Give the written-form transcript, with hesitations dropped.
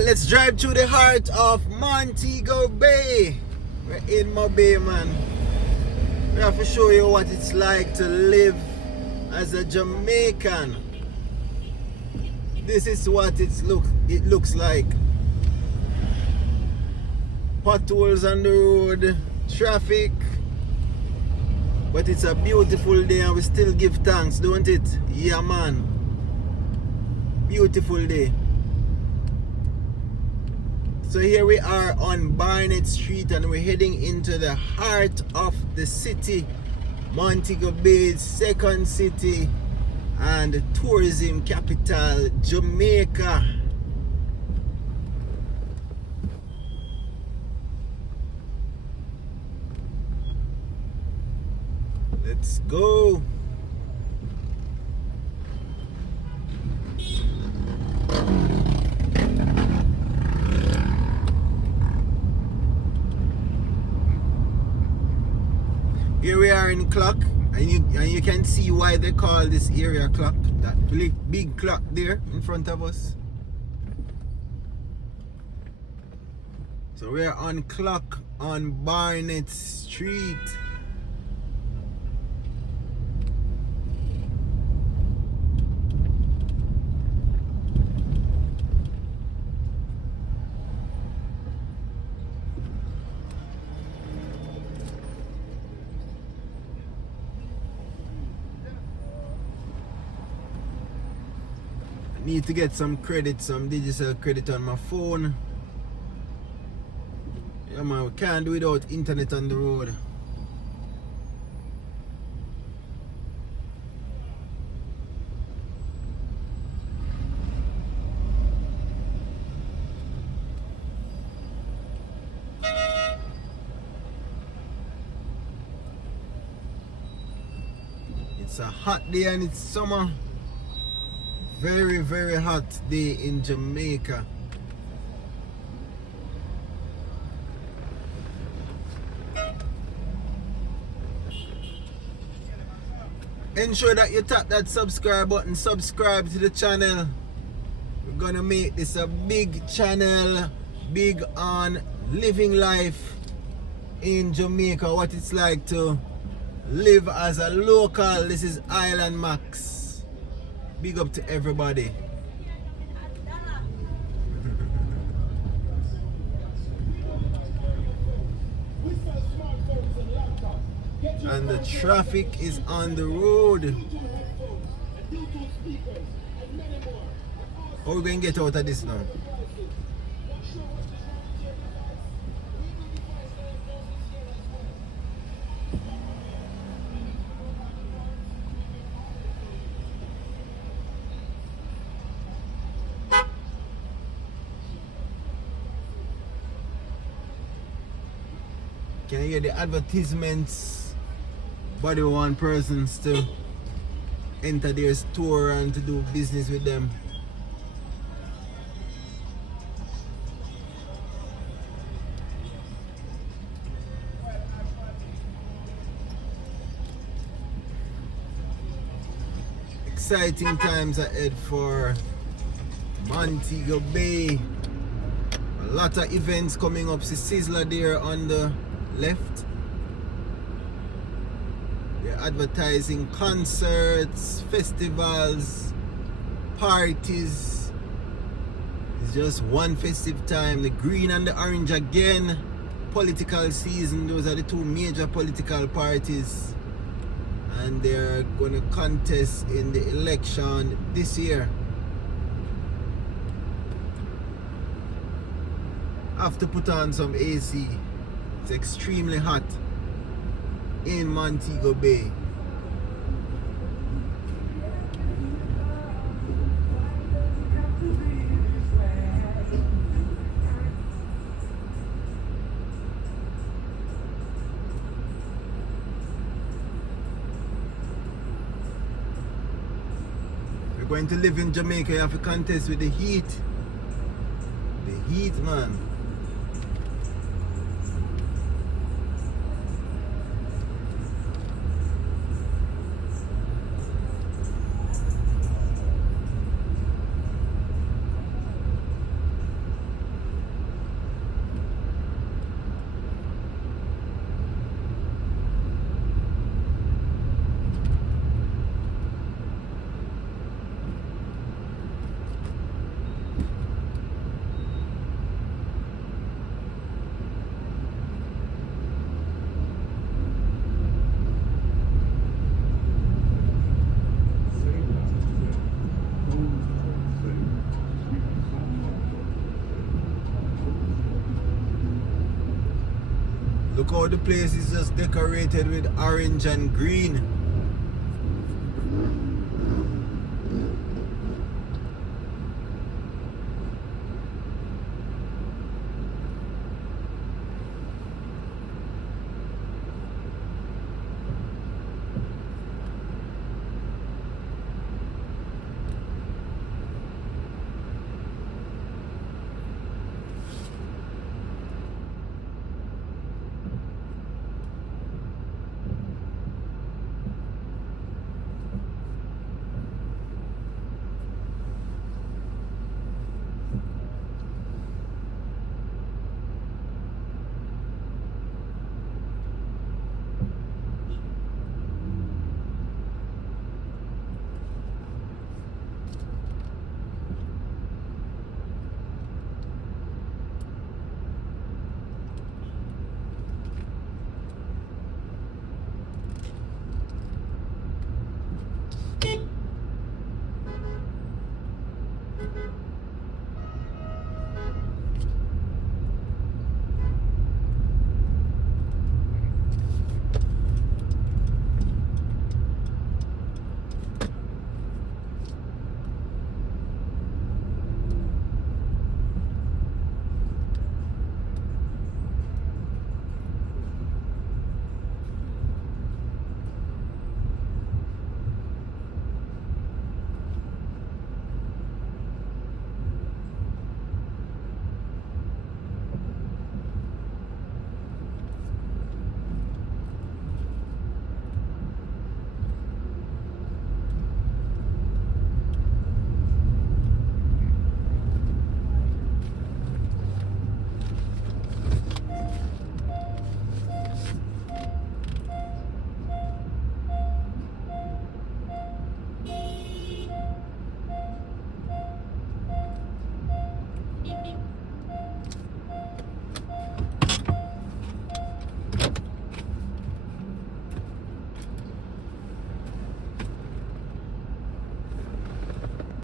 Alright, let's drive through the heart of Montego Bay. We're in MoBay, man. We have to show you what it's like to live as a Jamaican. This is what it looks like. Potholes on the road, traffic. But it's a beautiful day and we still give thanks, don't it? Yeah, man. Beautiful day. So here we are on Barnett Street and we're heading into the heart of the city, Montego Bay's second city and tourism capital, Jamaica. Let's go. Here we are in clock, and you can see why they call this area clock. That big clock there in front of us. So we are on clock on Barnett Street. Need to get some credit, some digital credit on my phone. Yeah, man, we can't do without internet on the road. It's a hot day and it's summer. Very, very hot day in Jamaica. Ensure that you tap that subscribe button, subscribe to the channel. We're gonna make this a big channel, big on living life in Jamaica, what it's like to live as a local. This is Island Max. Big up to everybody. And the traffic is on the road. How are we going to get out of this now? Can you hear the advertisements? Body want persons to enter their store and to do business with them. Exciting times ahead for Montego Bay. A lot of events coming up. See Sizzler there on the left. They're advertising concerts, festivals, parties. It's just one festive time. The green and the orange again. Political season. Those are the two major political parties. And they're going to contest in the election this year. Have to put on some AC. It's extremely hot in Montego Bay. We're going to live in Jamaica. You have to contest with the heat. The heat, man. Look how the place is just decorated with orange and green.